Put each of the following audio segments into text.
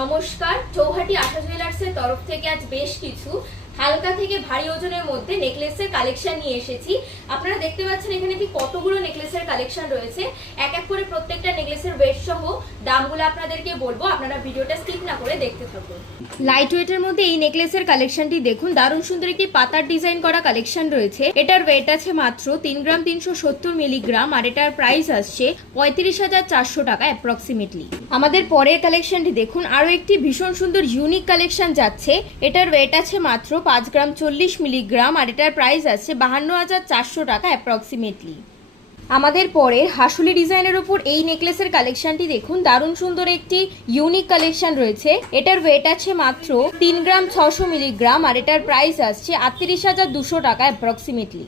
নমস্কার, চৌহাটি আশা জুয়েলার্সের তরফ থেকে আজ বেশ কিছু হালকা থেকে ভারী ওজনের মধ্যে নেকলেসের কালেকশন নিয়ে এসেছি। আপনারা দেখতে পাচ্ছেন এখানে কি কতগুলো নেকলেসের কালেকশন রয়েছে। এক এক করে প্রত্যেকটা নেকলেসের ওয়েট সহ দামগুলো আপনাদেরকে বলব। আপনারা ভিডিওটা স্কিপ না করে দেখতে থাকুন। লাইট ওয়েটের মধ্যে এই নেকলেসের কালেকশনটি দেখুন। দারুণ সুন্দর একটি পাতার ডিজাইন করা কালেকশন রয়েছে। এটার ওয়েট আছে মাত্র তিন গ্রাম তিনশো সত্তর মিলিগ্রাম আর এটার প্রাইস আসছে পঁয়ত্রিশ হাজার চারশো টাকা অ্যাপ্রক্সিমেটলি আমাদের পরের কালেকশনটি দেখুন। আরও একটি ভীষণ সুন্দর ইউনিক কালেকশন যাচ্ছে। এটার ওয়েট আছে মাত্র পাঁচ গ্রাম চল্লিশ মিলিগ্রাম আর এটার প্রাইস আছে বাহান্ন হাজার চারশো টাকা অ্যাপ্রক্সিমেটলি আমাদের পরে হাসুলি ডিজাইনের উপর এই নেকলেসের কালেকশনটি দেখুন। দারুণ সুন্দর একটি ইউনিক কালেকশন রয়েছে। এটার ওয়েট আছে মাত্র তিন গ্রাম ছশো মিলিগ্রাম আর এটার প্রাইস আসছে আটত্রিশ হাজার দুশো টাকা অ্যাপ্রক্সিমেটলি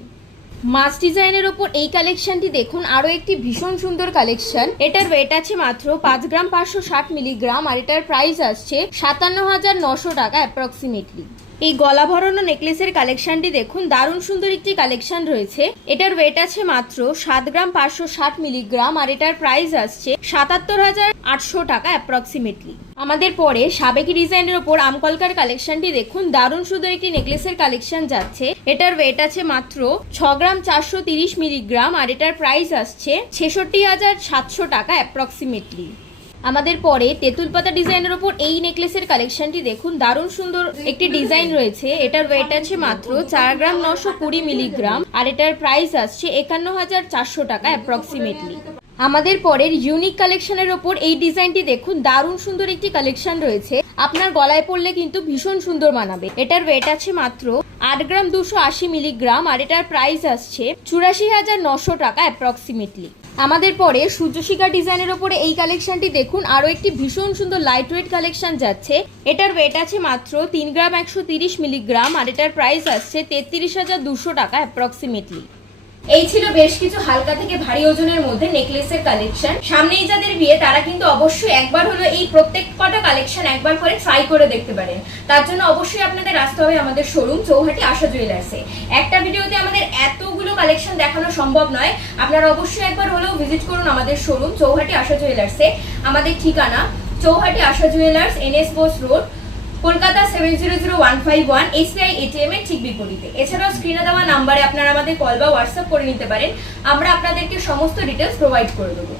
মাছ ডিজাইনের ওপর এই কালেকশনটি দেখুন আরও একটি ভীষণ সুন্দর কালেকশন এটার ওয়েট আছে মাত্র পাঁচ গ্রাম পাঁচশো ষাট মিলিগ্রাম আর এটার প্রাইস আসছে সাতান্ন হাজার নশো টাকা অ্যাপ্রক্সিমেটলি এই গলা ভরানো নেকলেসের কালেকশনটি দেখুন। দারুণ সুন্দর একটি কালেকশন রয়েছে। এটার ওয়েট আছে মাত্র সাত গ্রাম পাঁচশো ষাট মিলিগ্রাম আর এটার প্রাইস আসছে সাতাত্তর হাজার আটশো টাকা অ্যাপ্রক্সিমেটলি আমাদের পরে সাবেকি ডিজাইনের ওপর আমকলকার কালেকশনটি দেখুন। দারুণ সুন্দর একটি নেকলেসের কালেকশন যাচ্ছে। এটার ওয়েট আছে মাত্র ছ গ্রাম চারশো তিরিশ মিলিগ্রাম আর এটার প্রাইস আসছে ছেষট্টি হাজার সাতশো টাকা অ্যাপ্রক্সিমেটলি আমাদের পরে তেঁতুল পাতা ডিজাইনের ওপর এই নেকলেসের কালেকশনটি দেখুন। দারুণ সুন্দর একটি ডিজাইন রয়েছে। এটার ওয়েট আছে মাত্র চার গ্রাম নশো কুড়ি মিলিগ্রাম আর এটার প্রাইস আসছে একান্ন হাজার চারশো টাকা অ্যাপ্রক্সিমেটলি আমাদের পরের ইউনিক কালেকশনের ওপর এই ডিজাইনটি দেখুন। দারুণ সুন্দর একটি কালেকশন রয়েছে। আপনার গলায় পড়লে কিন্তু ভীষণ সুন্দর মানাবে। এটার ওয়েট আছে মাত্র আট গ্রাম দুশো আশি মিলিগ্রাম আর এটার প্রাইস আসছে চুরাশি হাজার নশো টাকা অ্যাপ্রক্সিমেটলি আমাদের পরে সূর্যশিখা ডিজাইনের ওপরে এই কালেকশনটি দেখুন। আরও একটি ভীষণ সুন্দর লাইট ওয়েট কালেকশন যাচ্ছে। এটার ওয়েট আছে মাত্র তিন গ্রাম একশো মিলিগ্রাম আর এটার প্রাইস আসছে তেত্রিশ হাজার দুশো টাকা অ্যাপ্রক্সিমেটলি এই ছিল বেশ কিছু হালকা থেকে ভারী ওজনের মধ্যে নেকলেসের কালেকশন সামনেই যাদের বিয়ে, তারা কিন্তু অবশ্যই একবার হলো এই প্রত্যেক কটা কালেকশন একবার করে ট্রাই করে দেখতে পারেন। তার জন্য অবশ্যই আপনাদের আসতে হবে আমাদের শোরুম চৌহাটি আশা জুয়েলার্সে একটা ভিডিওতে আমাদের কালেকশন দেখানো সম্ভব নয়। আপনারা অবশ্যই একবার হলেও ভিজিট করুন আমাদের শোরুম চৌহাটি আশা জুয়েলার্সে আমাদের ঠিকানা, Chowhati Asha jewellers NS Bose road Kolkata seven zero zero one five one SBI ATM এর ঠিক বিপরীতে। এছাড়াও স্ক্রিনে দেওয়া নাম্বারে আপনারা আমাদের কল বা হোয়াটসঅ্যাপ করে নিতে পারেন। আমরা আপনাদেরকে সমস্ত ডিটেলস প্রোভাইড করে দেবো।